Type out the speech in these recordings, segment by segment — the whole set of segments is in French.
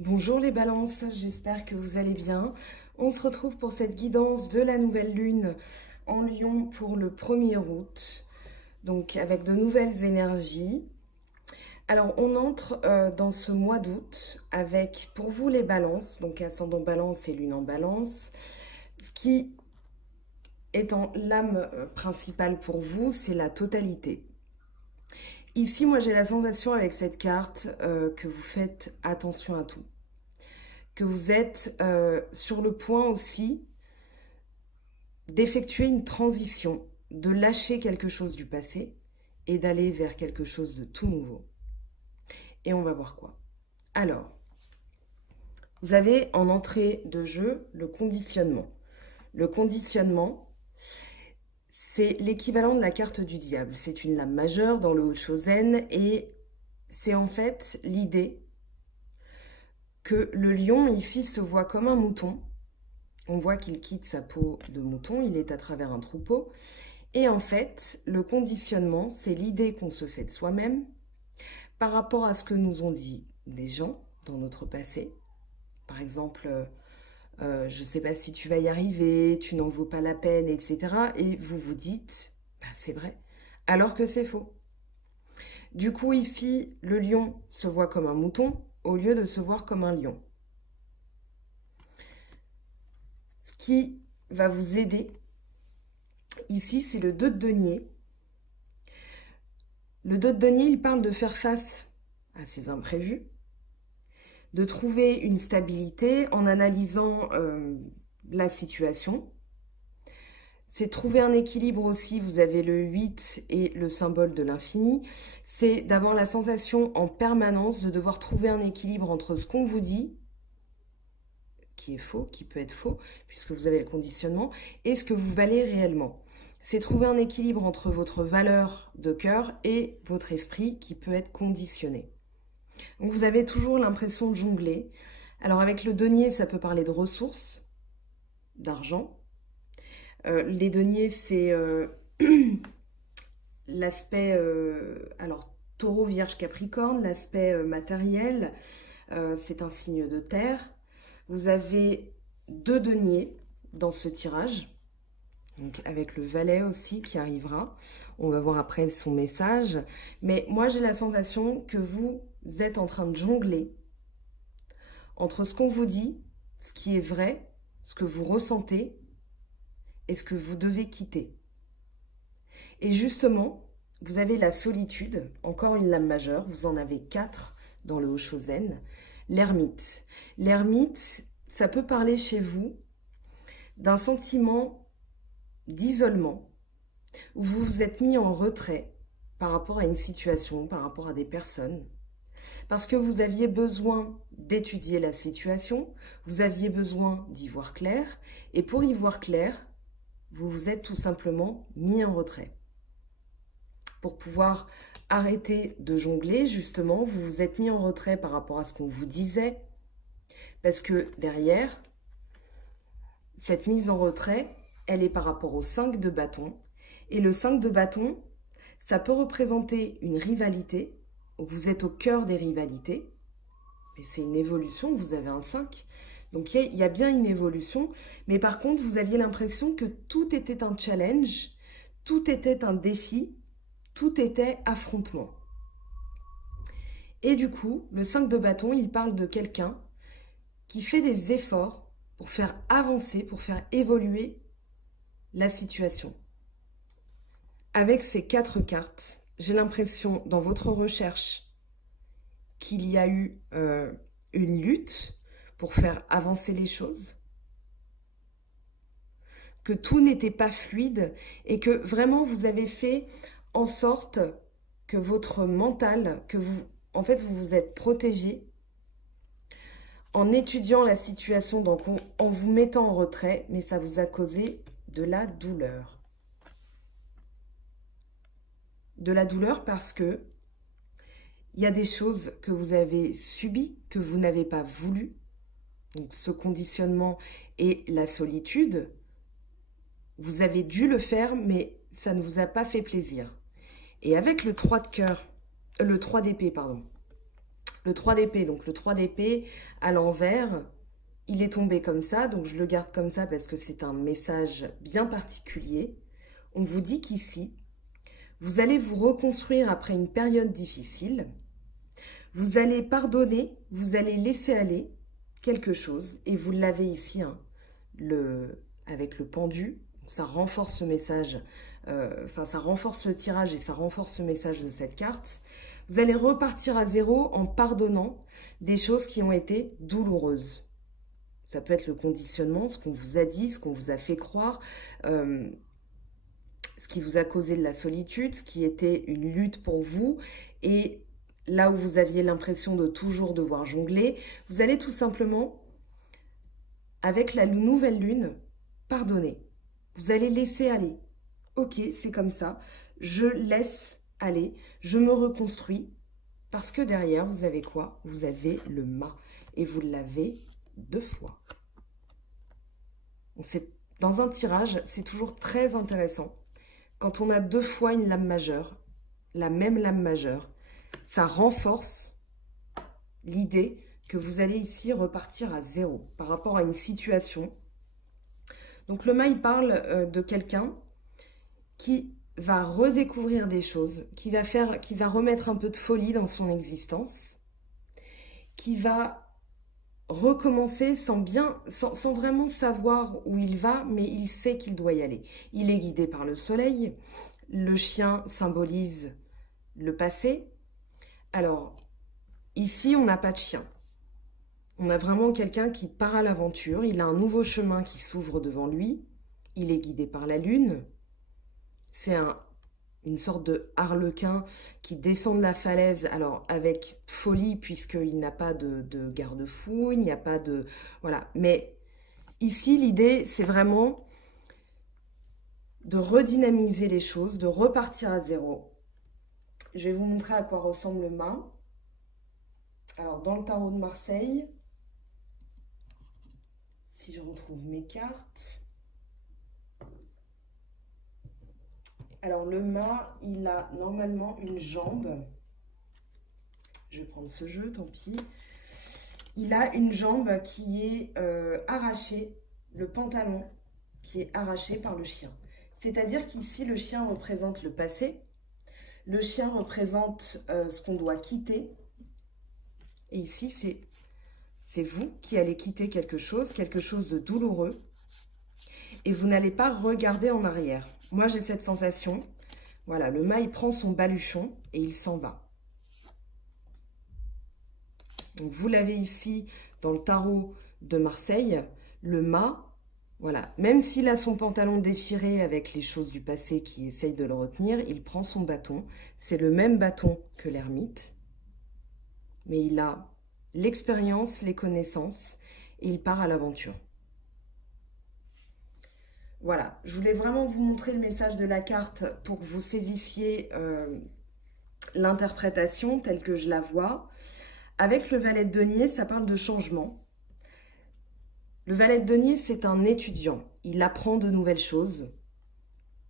Bonjour les balances, j'espère que vous allez bien. On se retrouve pour cette guidance de la nouvelle lune en Lion pour le 1er août, donc avec de nouvelles énergies. Alors on entre dans ce mois d'août avec pour vous les balances, donc ascendant balance et lune en balance. Ce qui est en l'âme principale pour vous, c'est la totalité. Ici, moi j'ai la sensation avec cette carte que vous faites attention à tout. Que vous êtes sur le point aussi d'effectuer une transition, de lâcher quelque chose du passé et d'aller vers quelque chose de tout nouveau. Et on va voir quoi. Alors, vous avez en entrée de jeu le conditionnement. Le conditionnement, c'est l'équivalent de la carte du diable. C'est une lame majeure dans le Haut-Shosen et c'est en fait l'idée que le lion ici se voit comme un mouton. On voit qu'il quitte sa peau de mouton, il est à travers un troupeau. Et en fait, le conditionnement, c'est l'idée qu'on se fait de soi-même par rapport à ce que nous ont dit des gens dans notre passé. Par exemple, je ne sais pas si tu vas y arriver, tu n'en vaux pas la peine, etc. Et vous vous dites, bah, c'est vrai, alors que c'est faux. Du coup, ici, le lion se voit comme un mouton au lieu de se voir comme un lion. Ce qui va vous aider, ici, c'est le 2 de denier. Le 2 de denier, il parle de faire face à ces imprévus, de trouver une stabilité en analysant la situation. C'est trouver un équilibre aussi, vous avez le 8 et le symbole de l'infini. C'est d'avoir la sensation en permanence de devoir trouver un équilibre entre ce qu'on vous dit, qui est faux, qui peut être faux, puisque vous avez le conditionnement, et ce que vous valez réellement. C'est trouver un équilibre entre votre valeur de cœur et votre esprit qui peut être conditionné. Donc vous avez toujours l'impression de jongler. Alors avec le denier, ça peut parler de ressources, d'argent. Les deniers, c'est l'aspect, alors taureau, vierge, capricorne, l'aspect matériel, c'est un signe de terre. Vous avez 2 deniers dans ce tirage. Donc avec le valet aussi qui arrivera. On va voir après son message. Mais moi, j'ai la sensation que vous êtes en train de jongler entre ce qu'on vous dit, ce qui est vrai, ce que vous ressentez et ce que vous devez quitter. Et justement, vous avez la solitude, encore une lame majeure. Vous en avez 4 dans le Haut-Shosen. L'ermite. L'ermite, ça peut parler chez vous d'un sentiment d'isolement, où vous vous êtes mis en retrait par rapport à une situation, par rapport à des personnes, parce que vous aviez besoin d'étudier la situation, vous aviez besoin d'y voir clair, et pour y voir clair, vous vous êtes tout simplement mis en retrait. Pour pouvoir arrêter de jongler, justement, vous vous êtes mis en retrait par rapport à ce qu'on vous disait, parce que derrière, cette mise en retrait, elle est par rapport au 5 de bâton. Et le 5 de bâton, ça peut représenter une rivalité, où vous êtes au cœur des rivalités. Et c'est une évolution, vous avez un 5. Donc il y a bien une évolution. Mais par contre, vous aviez l'impression que tout était un challenge, tout était un défi, tout était affrontement. Et du coup, le 5 de bâton, il parle de quelqu'un qui fait des efforts pour faire avancer, pour faire évoluer la situation. Avec ces 4 cartes, j'ai l'impression dans votre recherche qu'il y a eu une lutte pour faire avancer les choses, que tout n'était pas fluide et que vraiment vous avez fait en sorte que votre mental, que vous, en fait, vous vous êtes protégé en étudiant la situation, donc en vous mettant en retrait, mais ça vous a causé de la douleur. De la douleur parce que il y a des choses que vous avez subies, que vous n'avez pas voulu. Donc ce conditionnement et la solitude, vous avez dû le faire, mais ça ne vous a pas fait plaisir. Et avec le 3 de cœur, le 3 d'épée, pardon, Le 3 d'épée, donc le 3 d'épée à l'envers, il est tombé comme ça, donc je le garde comme ça parce que c'est un message bien particulier. On vous dit qu'ici, vous allez vous reconstruire après une période difficile. Vous allez pardonner, vous allez laisser aller quelque chose. Et vous l'avez ici, hein, avec le pendu. Ça renforce ce message, ça renforce le tirage et ça renforce ce message de cette carte. Vous allez repartir à zéro en pardonnant des choses qui ont été douloureuses. Ça peut être le conditionnement, ce qu'on vous a dit, ce qu'on vous a fait croire, ce qui vous a causé de la solitude, ce qui était une lutte pour vous. Et là où vous aviez l'impression de toujours devoir jongler, vous allez tout simplement, avec la nouvelle lune, pardonner. Vous allez laisser aller. Ok, c'est comme ça. Je laisse aller. Je me reconstruis. Parce que derrière, vous avez quoi? Vous avez le mât. Et vous l'avez 2 fois. Dans un tirage, c'est toujours très intéressant. Quand on a 2 fois une lame majeure, la même lame majeure, ça renforce l'idée que vous allez ici repartir à zéro par rapport à une situation. Donc le mât, il parle de quelqu'un qui va redécouvrir des choses, qui va remettre un peu de folie dans son existence, qui va recommencer sans vraiment savoir où il va, mais il sait qu'il doit y aller. Il est guidé par le soleil, le chien symbolise le passé. Alors, ici, on n'a pas de chien. On a vraiment quelqu'un qui part à l'aventure, il a un nouveau chemin qui s'ouvre devant lui, il est guidé par la lune, c'est une sorte de harlequin qui descend de la falaise, alors avec folie puisqu'il n'a pas de garde-fou, il n'y a pas de... Voilà, mais ici l'idée c'est vraiment de redynamiser les choses, de repartir à zéro. Je vais vous montrer à quoi ressemble le mât. Alors dans le tarot de Marseille, si je retrouve mes cartes. Alors le mât, il a normalement une jambe. Je vais prendre ce jeu, tant pis. Il a une jambe qui est arrachée, le pantalon qui est arraché par le chien. C'est-à-dire qu'ici, le chien représente le passé. Le chien représente ce qu'on doit quitter. Et ici, c'est vous qui allez quitter quelque chose de douloureux. Et vous n'allez pas regarder en arrière. Moi, j'ai cette sensation. Voilà, le mât, il prend son baluchon et il s'en va. Donc, vous l'avez ici dans le tarot de Marseille. Le mât, voilà, même s'il a son pantalon déchiré avec les choses du passé qui essayent de le retenir, il prend son bâton. C'est le même bâton que l'ermite. Mais il a l'expérience, les connaissances et il part à l'aventure. Voilà, je voulais vraiment vous montrer le message de la carte pour que vous saisissiez l'interprétation telle que je la vois. Avec le valet de denier, ça parle de changement. Le valet de denier, c'est un étudiant. Il apprend de nouvelles choses.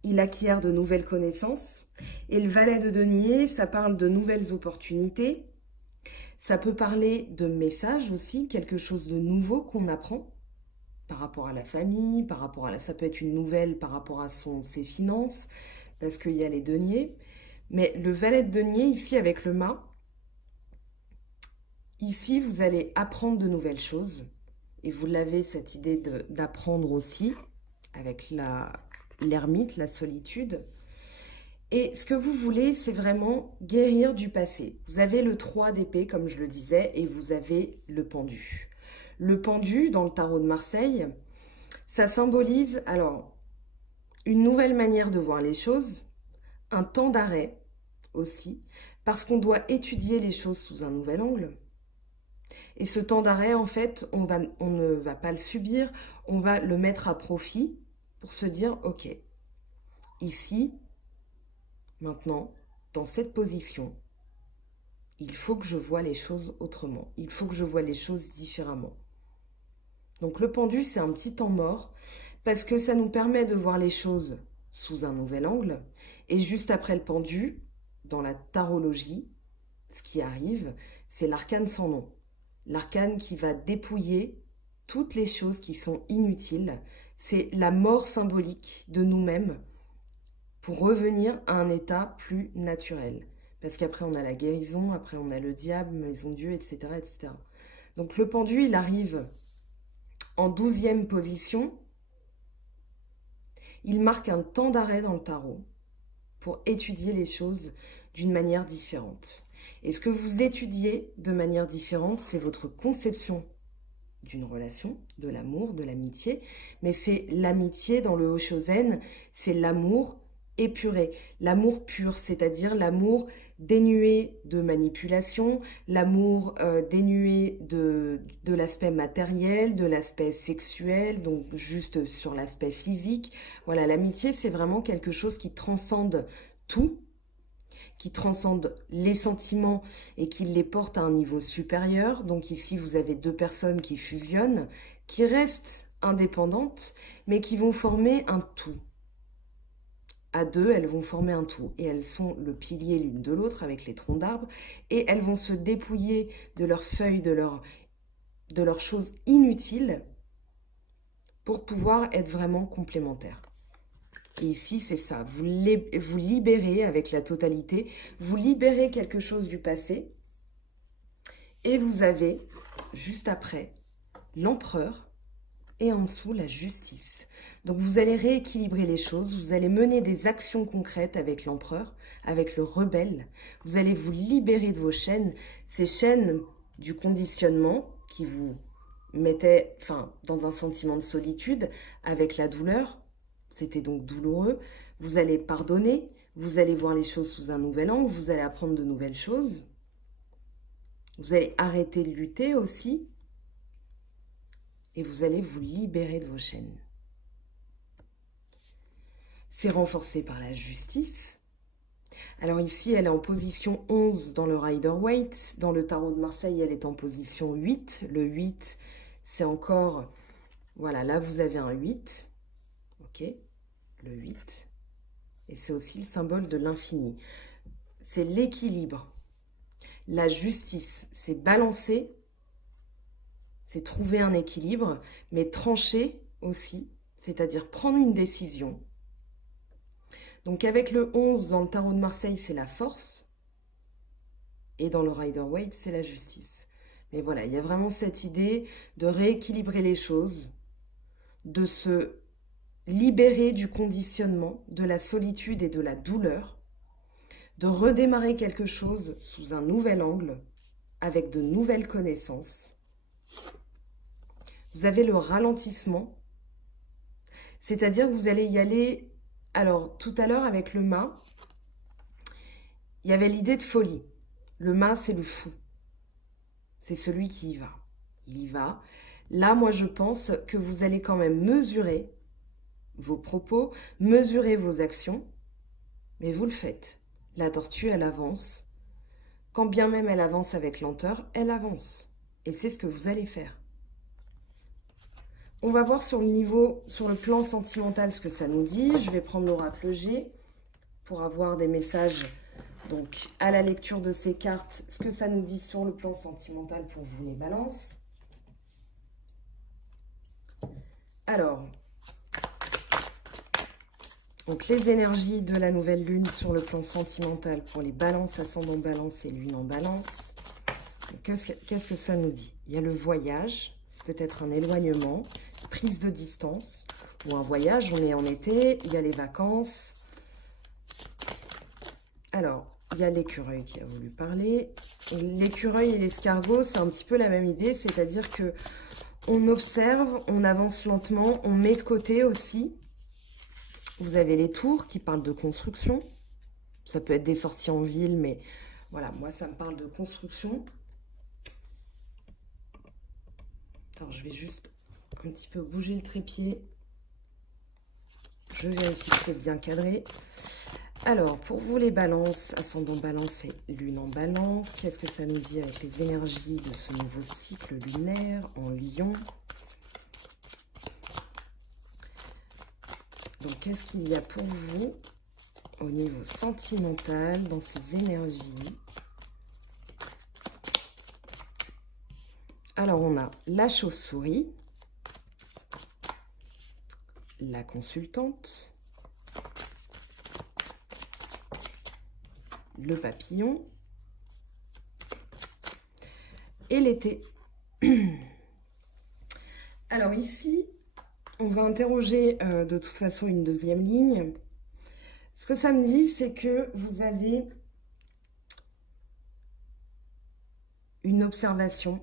Il acquiert de nouvelles connaissances. Et le valet de denier, ça parle de nouvelles opportunités. Ça peut parler de messages aussi, quelque chose de nouveau qu'on apprend. Par rapport à la famille, ça peut être une nouvelle par rapport à ses finances, parce qu'il y a les deniers. Mais le valet de denier, ici, avec le mât, ici, vous allez apprendre de nouvelles choses. Et vous l'avez, cette idée d'apprendre aussi, avec l'ermite, la solitude. Et ce que vous voulez, c'est vraiment guérir du passé. Vous avez le 3 d'épée, comme je le disais, et vous avez le pendu. Le pendu, dans le tarot de Marseille, ça symbolise alors une nouvelle manière de voir les choses, un temps d'arrêt aussi, parce qu'on doit étudier les choses sous un nouvel angle. Et ce temps d'arrêt, en fait, on ne va pas le subir, on va le mettre à profit pour se dire, ok, ici, maintenant, dans cette position, il faut que je voie les choses autrement, il faut que je voie les choses différemment. Donc le pendu, c'est un petit temps mort parce que ça nous permet de voir les choses sous un nouvel angle. Et juste après le pendu, dans la tarologie, ce qui arrive, c'est l'arcane sans nom. L'arcane qui va dépouiller toutes les choses qui sont inutiles. C'est la mort symbolique de nous-mêmes pour revenir à un état plus naturel. Parce qu'après, on a la guérison, après, on a le diable, maison Dieu, etc., etc. Donc, le pendu, il arrive en 12e position. Il marque un temps d'arrêt dans le tarot pour étudier les choses d'une manière différente. Et ce que vous étudiez de manière différente, c'est votre conception d'une relation, de l'amour, de l'amitié. Mais c'est l'amitié dans le Hoshozen, c'est l'amour épuré. L'amour pur, c'est-à-dire l'amour dénué de manipulation, l'amour dénué de l'aspect matériel, de l'aspect sexuel, donc juste sur l'aspect physique. Voilà, l'amitié, c'est vraiment quelque chose qui transcende tout, qui transcende les sentiments et qui les porte à un niveau supérieur. Donc ici, vous avez deux personnes qui fusionnent, qui restent indépendantes, mais qui vont former un tout. À deux, elles vont former un tout. Et elles sont le pilier l'une de l'autre avec les troncs d'arbres. Et elles vont se dépouiller de leurs feuilles, de leurs choses inutiles pour pouvoir être vraiment complémentaires. Et ici, c'est ça. Vous libérez avec la totalité. Vous libérez quelque chose du passé. Et vous avez, juste après, l'empereur et en dessous, la justice. Donc, vous allez rééquilibrer les choses. Vous allez mener des actions concrètes avec l'empereur, avec le rebelle. Vous allez vous libérer de vos chaînes. Ces chaînes du conditionnement qui vous mettaient dans un sentiment de solitude avec la douleur. C'était donc douloureux. Vous allez pardonner. Vous allez voir les choses sous un nouvel angle. Vous allez apprendre de nouvelles choses. Vous allez arrêter de lutter aussi. Et vous allez vous libérer de vos chaînes. C'est renforcé par la justice. Alors ici, elle est en position 11 dans le Rider-Waite. Dans le tarot de Marseille, elle est en position 8. Le 8, c'est encore... Voilà, là, vous avez un 8. Ok, le 8. Et c'est aussi le symbole de l'infini. C'est l'équilibre. La justice, c'est balancer. C'est trouver un équilibre, mais trancher aussi, c'est-à-dire prendre une décision. Donc avec le 11 dans le tarot de Marseille, c'est la force. Et dans le Rider-Waite, c'est la justice. Mais voilà, il y a vraiment cette idée de rééquilibrer les choses, de se libérer du conditionnement, de la solitude et de la douleur, de redémarrer quelque chose sous un nouvel angle, avec de nouvelles connaissances. Vous avez le ralentissement, c'est-à-dire que vous allez y aller. Alors, tout à l'heure, avec le mât, il y avait l'idée de folie. Le mât, c'est le fou. C'est celui qui y va. Il y va. Là, moi, je pense que vous allez quand même mesurer vos propos, mesurer vos actions, mais vous le faites. La tortue, elle avance. Quand bien même elle avance avec lenteur, elle avance. Et c'est ce que vous allez faire. On va voir sur le plan sentimental ce que ça nous dit. Je vais prendre l'oracle G pour avoir des messages, donc à la lecture de ces cartes, ce que ça nous dit sur le plan sentimental pour vous les balances. Alors, donc les énergies de la nouvelle lune sur le plan sentimental pour les balances, ascendant balance et lune en balance. Qu'est-ce que ça nous dit? Il y a le voyage, c'est peut-être un éloignement, prise de distance, ou un voyage, on est en été, il y a les vacances. Alors, il y a l'écureuil qui a voulu parler. L'écureuil et l'escargot, c'est un petit peu la même idée, c'est-à-dire que on observe, on avance lentement, on met de côté aussi. Vous avez les tours qui parlent de construction. Ça peut être des sorties en ville, mais voilà, moi ça me parle de construction. Alors je vais juste un petit peu bouger le trépied. Je vérifie que c'est bien cadré. Alors, pour vous les balances, ascendant balance et lune en balance, qu'est-ce que ça nous dit avec les énergies de ce nouveau cycle lunaire en Lion? Donc, qu'est-ce qu'il y a pour vous au niveau sentimental dans ces énergies? Alors, on a la chauve-souris, la consultante, le papillon et l'été. Alors ici, on va interroger de toute façon une deuxième ligne. Ce que ça me dit, c'est que vous avez une observation,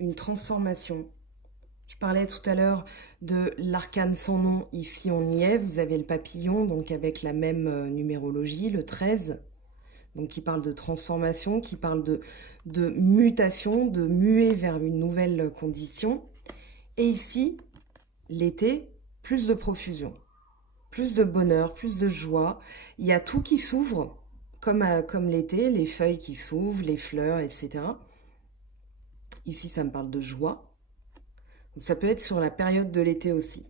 une transformation. Je parlais tout à l'heure de l'arcane sans nom. Ici, on y est. Vous avez le papillon, donc avec la même numérologie, le 13. Donc, qui parle de transformation, qui parle de mutation, de muer vers une nouvelle condition. Et ici, l'été, plus de profusion, plus de bonheur, plus de joie. Il y a tout qui s'ouvre, comme l'été, les feuilles qui s'ouvrent, les fleurs, etc. Ici, ça me parle de joie. Donc, ça peut être sur la période de l'été aussi.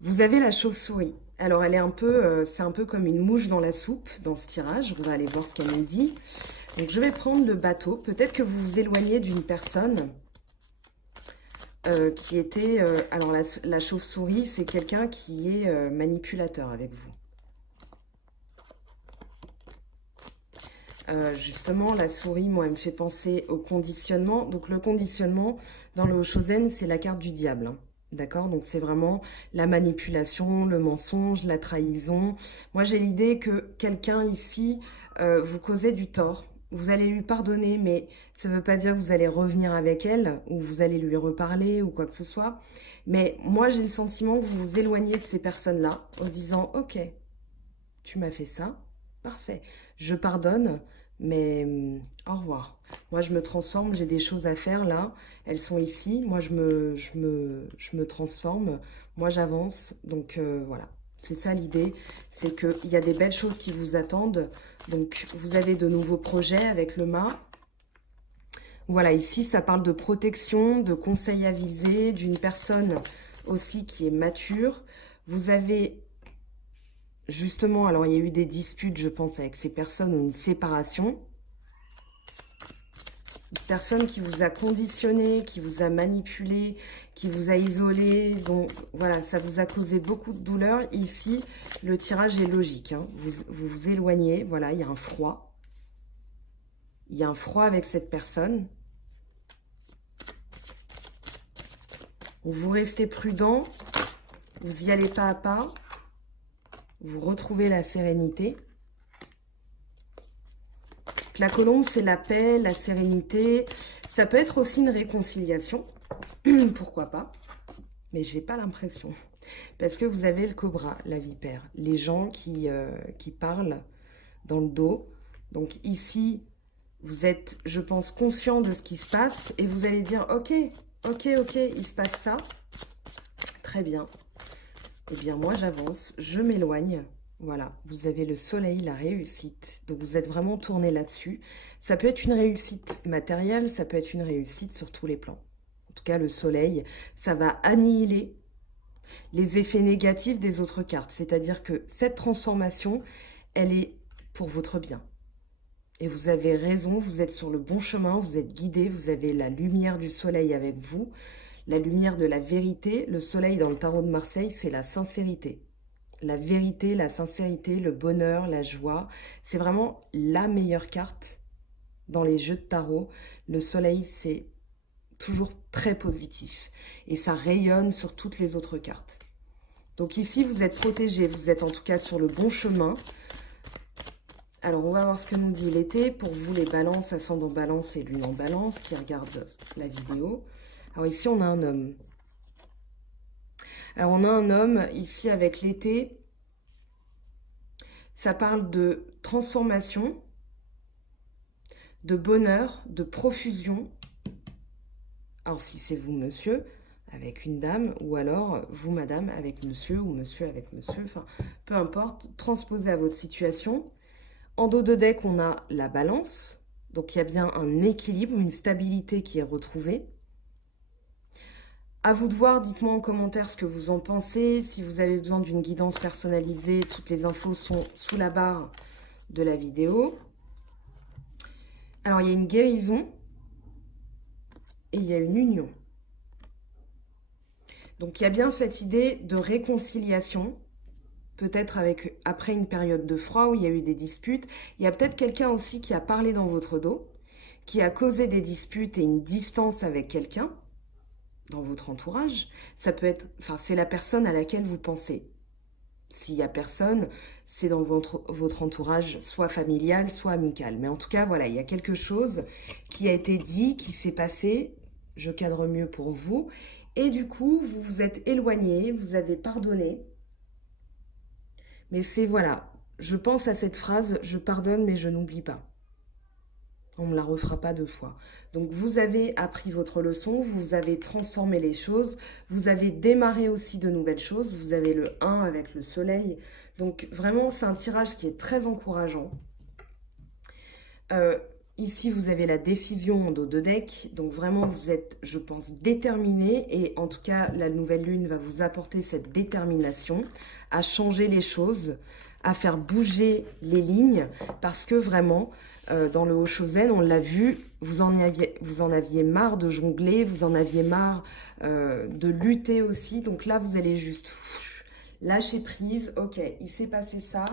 Vous avez la chauve-souris. Alors, elle est c'est un peu comme une mouche dans la soupe, dans ce tirage. On va aller voir ce qu'elle nous dit. Donc, je vais prendre le bateau. Peut-être que vous vous éloignez d'une personne qui était... alors, la chauve-souris, c'est quelqu'un qui est manipulateur avec vous. Justement, la souris, moi, elle me fait penser au conditionnement. Donc, le conditionnement, dans le Hoshozen, c'est la carte du diable. Hein. D'accord? Donc, c'est vraiment la manipulation, le mensonge, la trahison. Moi, j'ai l'idée que quelqu'un ici vous causait du tort. Vous allez lui pardonner, mais ça ne veut pas dire que vous allez revenir avec elle ou vous allez lui reparler ou quoi que ce soit. Mais moi, j'ai le sentiment que vous vous éloignez de ces personnes-là en disant « Ok, tu m'as fait ça, parfait, je pardonne. » Mais au revoir. Moi, je me transforme, j'ai des choses à faire là. Elles sont ici. Moi, je me transforme. Moi, j'avance. Donc, voilà. C'est ça l'idée. C'est qu'il y a des belles choses qui vous attendent. Donc, vous avez de nouveaux projets avec le mât. Voilà, ici, ça parle de protection, de conseils avisés, d'une personne aussi qui est mature. Vous avez... Justement, alors il y a eu des disputes, je pense, avec ces personnes ou une séparation. Une personne qui vous a conditionné, qui vous a manipulé, qui vous a isolé. Donc voilà, ça vous a causé beaucoup de douleur. Ici, le tirage est logique. Hein. Vous vous éloignez, voilà, il y a un froid. Il y a un froid avec cette personne. Vous restez prudent, vous y allez pas à pas. Vous retrouvez la sérénité. La colombe, c'est la paix, la sérénité. Ça peut être aussi une réconciliation. Pourquoi pas? Mais j'ai pas l'impression. Parce que vous avez le cobra, la vipère. Les gens qui parlent dans le dos. Donc ici, vous êtes, je pense, conscient de ce qui se passe. Et vous allez dire, ok, il se passe ça. Très bien. Eh bien, moi, j'avance, je m'éloigne. Voilà, vous avez le soleil, la réussite. Donc, vous êtes vraiment tourné là-dessus. Ça peut être une réussite matérielle, ça peut être une réussite sur tous les plans. En tout cas, le soleil, ça va annihiler les effets négatifs des autres cartes. C'est-à-dire que cette transformation, elle est pour votre bien. Et vous avez raison, vous êtes sur le bon chemin, vous êtes guidé, vous avez la lumière du soleil avec vous. La lumière de la vérité, le soleil dans le tarot de Marseille, c'est la sincérité. La vérité, la sincérité, le bonheur, la joie. C'est vraiment la meilleure carte dans les jeux de tarot. Le soleil, c'est toujours très positif. Et ça rayonne sur toutes les autres cartes. Donc ici, vous êtes protégé. Vous êtes en tout cas sur le bon chemin. Alors, on va voir ce que nous dit l'été. Pour vous, les balances, ascendant balance et lune en balance, qui regardent la vidéo. Alors ici, on a un homme. Alors, on a un homme ici avec l'été. Ça parle de transformation, de bonheur, de profusion. Alors, si c'est vous, monsieur, avec une dame, ou alors vous, madame, avec monsieur, ou monsieur avec monsieur, enfin, peu importe, transposé à votre situation. En dos de deck, on a la balance. Donc, il y a bien un équilibre, une stabilité qui est retrouvée. À vous de voir, dites-moi en commentaire ce que vous en pensez. Si vous avez besoin d'une guidance personnalisée, toutes les infos sont sous la barre de la vidéo. Alors, il y a une guérison. et il y a une union. Donc, il y a bien cette idée de réconciliation, peut-être après une période de froid où il y a eu des disputes. Il y a peut-être quelqu'un aussi qui a parlé dans votre dos, qui a causé des disputes et une distance avec quelqu'un dans votre entourage. Ça peut être, enfin, c'est la personne à laquelle vous pensez. S'il n'y a personne, c'est dans votre entourage, soit familial, soit amical. Mais en tout cas, voilà, il y a quelque chose qui a été dit, qui s'est passé. Je cadre mieux pour vous. Et du coup, vous vous êtes éloigné, vous avez pardonné. Mais c'est, voilà, je pense à cette phrase, je pardonne mais je n'oublie pas. On ne me la refera pas 2 fois. Donc, vous avez appris votre leçon, vous avez transformé les choses, vous avez démarré aussi de nouvelles choses. Vous avez le 1 avec le soleil. Donc, vraiment, c'est un tirage qui est très encourageant. Ici, vous avez la décision en dos de deck. Donc, vraiment, vous êtes, je pense, déterminé. Et en tout cas, la nouvelle lune va vous apporter cette détermination à changer les choses, à faire bouger les lignes. Parce que vraiment, dans le Hoshozen, on l'a vu, vous en aviez marre de jongler, vous en aviez marre de lutter aussi. Donc là, vous allez juste lâcher prise. Ok, il s'est passé ça.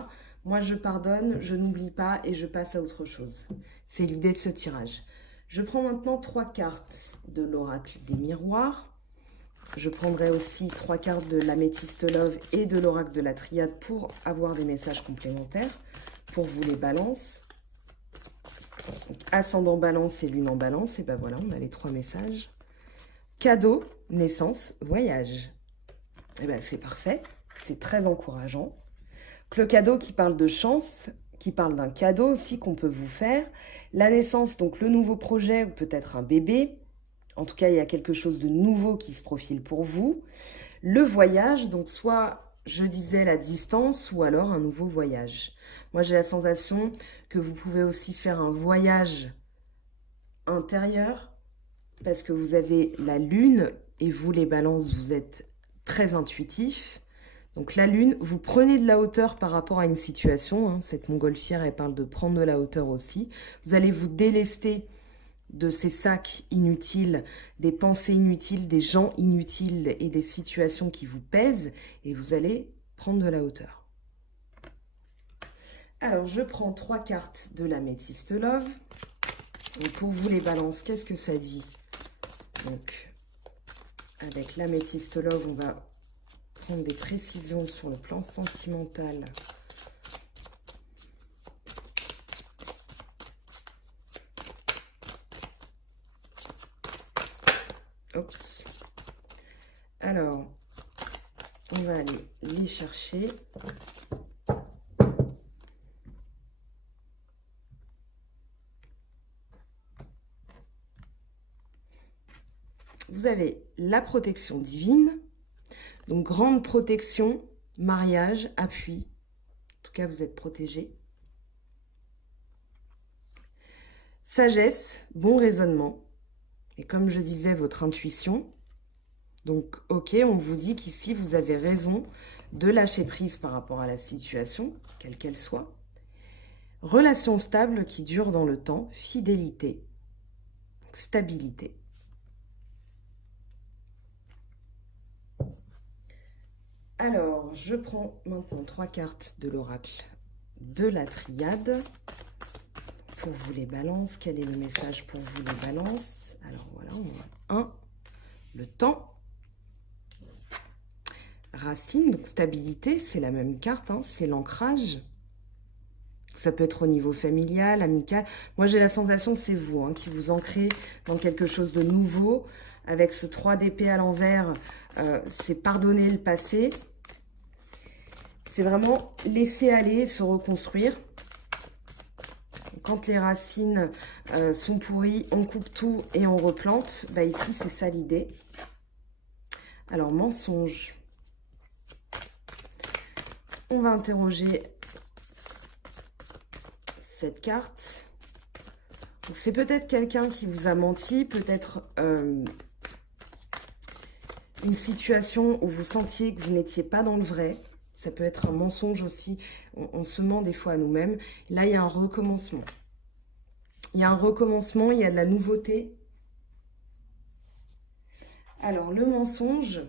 Moi, je pardonne, je n'oublie pas et je passe à autre chose. C'est l'idée de ce tirage. Je prends maintenant 3 cartes de l'oracle des miroirs. Je prendrai aussi 3 cartes de l'améthyste love et de l'oracle de la triade pour avoir des messages complémentaires pour vous les balances. Ascendant balance et lune en balance. Et ben voilà, on a les 3 messages. Cadeau, naissance, voyage. Et ben c'est parfait, c'est très encourageant. Le cadeau qui parle de chance, qui parle d'un cadeau aussi qu'on peut vous faire. La naissance, donc le nouveau projet ou peut-être un bébé. En tout cas, il y a quelque chose de nouveau qui se profile pour vous. Le voyage, donc soit, je disais, la distance ou alors un nouveau voyage. Moi, j'ai la sensation que vous pouvez aussi faire un voyage intérieur parce que vous avez la lune et vous, les balances, vous êtes très intuitifs. Donc la lune, vous prenez de la hauteur par rapport à une situation. Hein. Cette montgolfière, elle parle de prendre de la hauteur aussi. Vous allez vous délester de ces sacs inutiles, des pensées inutiles, des gens inutiles et des situations qui vous pèsent. Et vous allez prendre de la hauteur. Alors, je prends 3 cartes de l'améthyste love. Et pour vous les balances, qu'est-ce que ça dit? Donc, avec l'améthyste love, on va prendre des précisions sur le plan sentimental. Oups. Alors, on va aller les chercher. Vous avez la protection divine. Donc, grande protection, mariage, appui. En tout cas, vous êtes protégé. Sagesse, bon raisonnement. Et comme je disais, votre intuition. Donc, ok, on vous dit qu'ici, vous avez raison de lâcher prise par rapport à la situation, quelle qu'elle soit. Relation stable qui dure dans le temps, fidélité, stabilité. Alors, je prends maintenant 3 cartes de l'oracle de la triade. Pour vous les balances, quel est le message pour vous les balances? Alors voilà, on a 1, le temps. Racine, donc stabilité, c'est la même carte, hein, c'est l'ancrage. Ça peut être au niveau familial, amical. Moi, j'ai la sensation que c'est vous hein, qui vous ancrez dans quelque chose de nouveau. Avec ce 3 d'épée à l'envers, c'est pardonner le passé. C'est vraiment laisser aller, se reconstruire. Quand les racines sont pourries, on coupe tout et on replante. Bah ici, c'est ça l'idée. Alors, mensonge. On va interroger cette carte. C'est peut-être quelqu'un qui vous a menti, peut-être une situation où vous sentiez que vous n'étiez pas dans le vrai. Ça peut être un mensonge aussi. On se ment des fois à nous-mêmes. Là, il y a un recommencement. Il y a un recommencement, il y a de la nouveauté. Alors, le mensonge,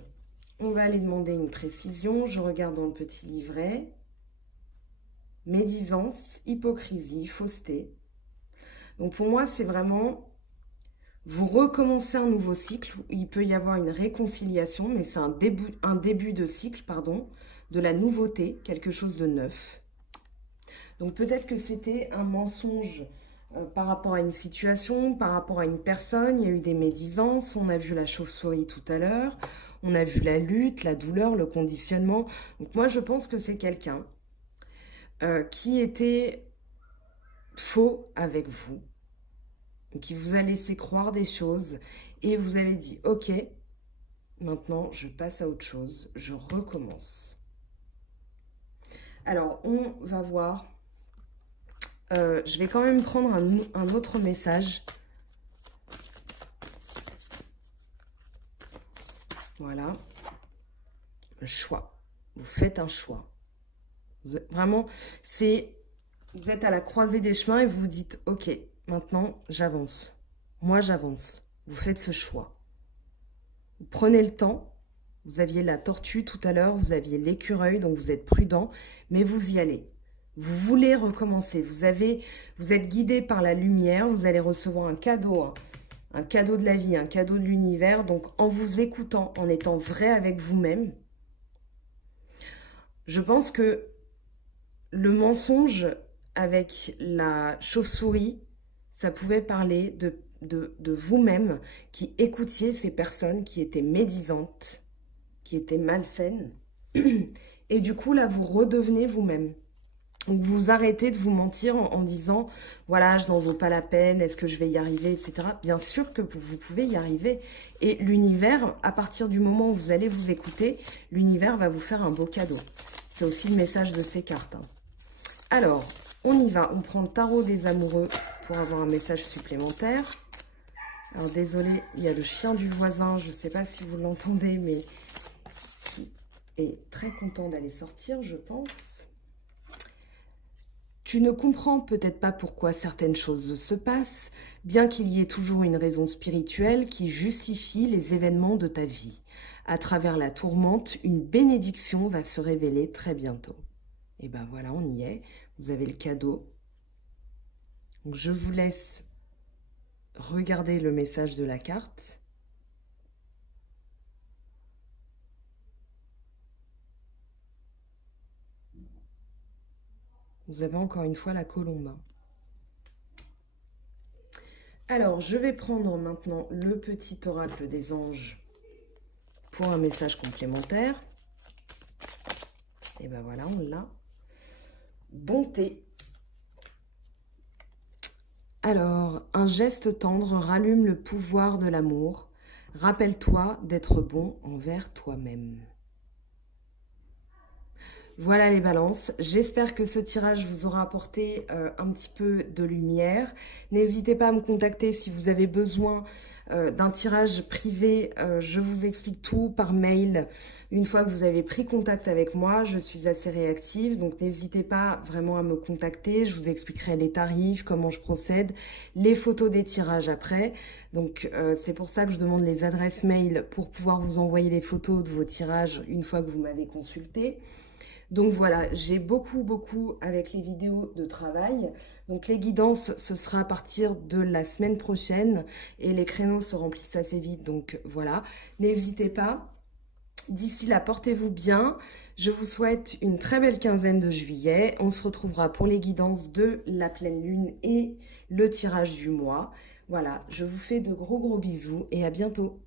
on va aller demander une précision. Je regarde dans le petit livret. Médisance, hypocrisie, fausseté. Donc, pour moi, c'est vraiment... Vous recommencez un nouveau cycle. Il peut y avoir une réconciliation, mais c'est un début de cycle, pardon, de la nouveauté, quelque chose de neuf. Donc, peut-être que c'était un mensonge par rapport à une situation, par rapport à une personne. Il y a eu des médisances. On a vu la chauve-souris tout à l'heure. On a vu la lutte, la douleur, le conditionnement. Donc, moi, je pense que c'est quelqu'un qui était faux avec vous, qui vous a laissé croire des choses et vous avez dit « Ok, maintenant, je passe à autre chose, je recommence. » Alors, on va voir. Je vais quand même prendre un autre message. Voilà. Le choix. Vous faites un choix. Vraiment, vous êtes à la croisée des chemins et vous vous dites « Ok, maintenant, j'avance. Moi, j'avance. » Vous faites ce choix. Vous prenez le temps. Vous aviez la tortue tout à l'heure, vous aviez l'écureuil, donc vous êtes prudent, mais vous y allez. Vous voulez recommencer. Vous êtes guidé par la lumière. Vous allez recevoir un cadeau de la vie, un cadeau de l'univers. Donc, en vous écoutant, en étant vrai avec vous-même, je pense que le mensonge avec la chauve-souris, ça pouvait parler de vous-même qui écoutiez ces personnes qui étaient médisantes, qui étaient malsaines. Et du coup, là, vous redevenez vous-même. Donc, vous arrêtez de vous mentir en disant « Voilà, je n'en vaux pas la peine, est-ce que je vais y arriver, etc. » Bien sûr que vous pouvez y arriver. Et l'univers, à partir du moment où vous allez vous écouter, l'univers va vous faire un beau cadeau. C'est aussi le message de ces cartes. Alors, on y va. On prend le tarot des amoureux pour avoir un message supplémentaire. Alors, désolé, il y a le chien du voisin. Je ne sais pas si vous l'entendez, mais qui est très content d'aller sortir, je pense. Tu ne comprends peut-être pas pourquoi certaines choses se passent, bien qu'il y ait toujours une raison spirituelle qui justifie les événements de ta vie. À travers la tourmente, une bénédiction va se révéler très bientôt. Et ben voilà, on y est. Vous avez le cadeau. Donc je vous laisse regarder le message de la carte. Vous avez encore une fois la colombe. Alors, je vais prendre maintenant le petit oracle des anges pour un message complémentaire. Et ben voilà, on l'a. Bonté. Alors, un geste tendre rallume le pouvoir de l'amour. Rappelle-toi d'être bon envers toi-même. Voilà les balances, j'espère que ce tirage vous aura apporté un petit peu de lumière. N'hésitez pas à me contacter si vous avez besoin d'un tirage privé. Je vous explique tout par mail. Une fois que vous avez pris contact avec moi, je suis assez réactive. Donc n'hésitez pas vraiment à me contacter. Je vous expliquerai les tarifs, comment je procède, les photos des tirages après. Donc c'est pour ça que je demande les adresses mail pour pouvoir vous envoyer les photos de vos tirages une fois que vous m'avez consulté. Donc voilà, j'ai beaucoup avec les vidéos de travail. Donc les guidances, ce sera à partir de la semaine prochaine et les créneaux se remplissent assez vite. Donc voilà, n'hésitez pas. D'ici là, portez-vous bien. Je vous souhaite une très belle quinzaine de juillet. On se retrouvera pour les guidances de la pleine lune et le tirage du mois. Voilà, je vous fais de gros bisous et à bientôt.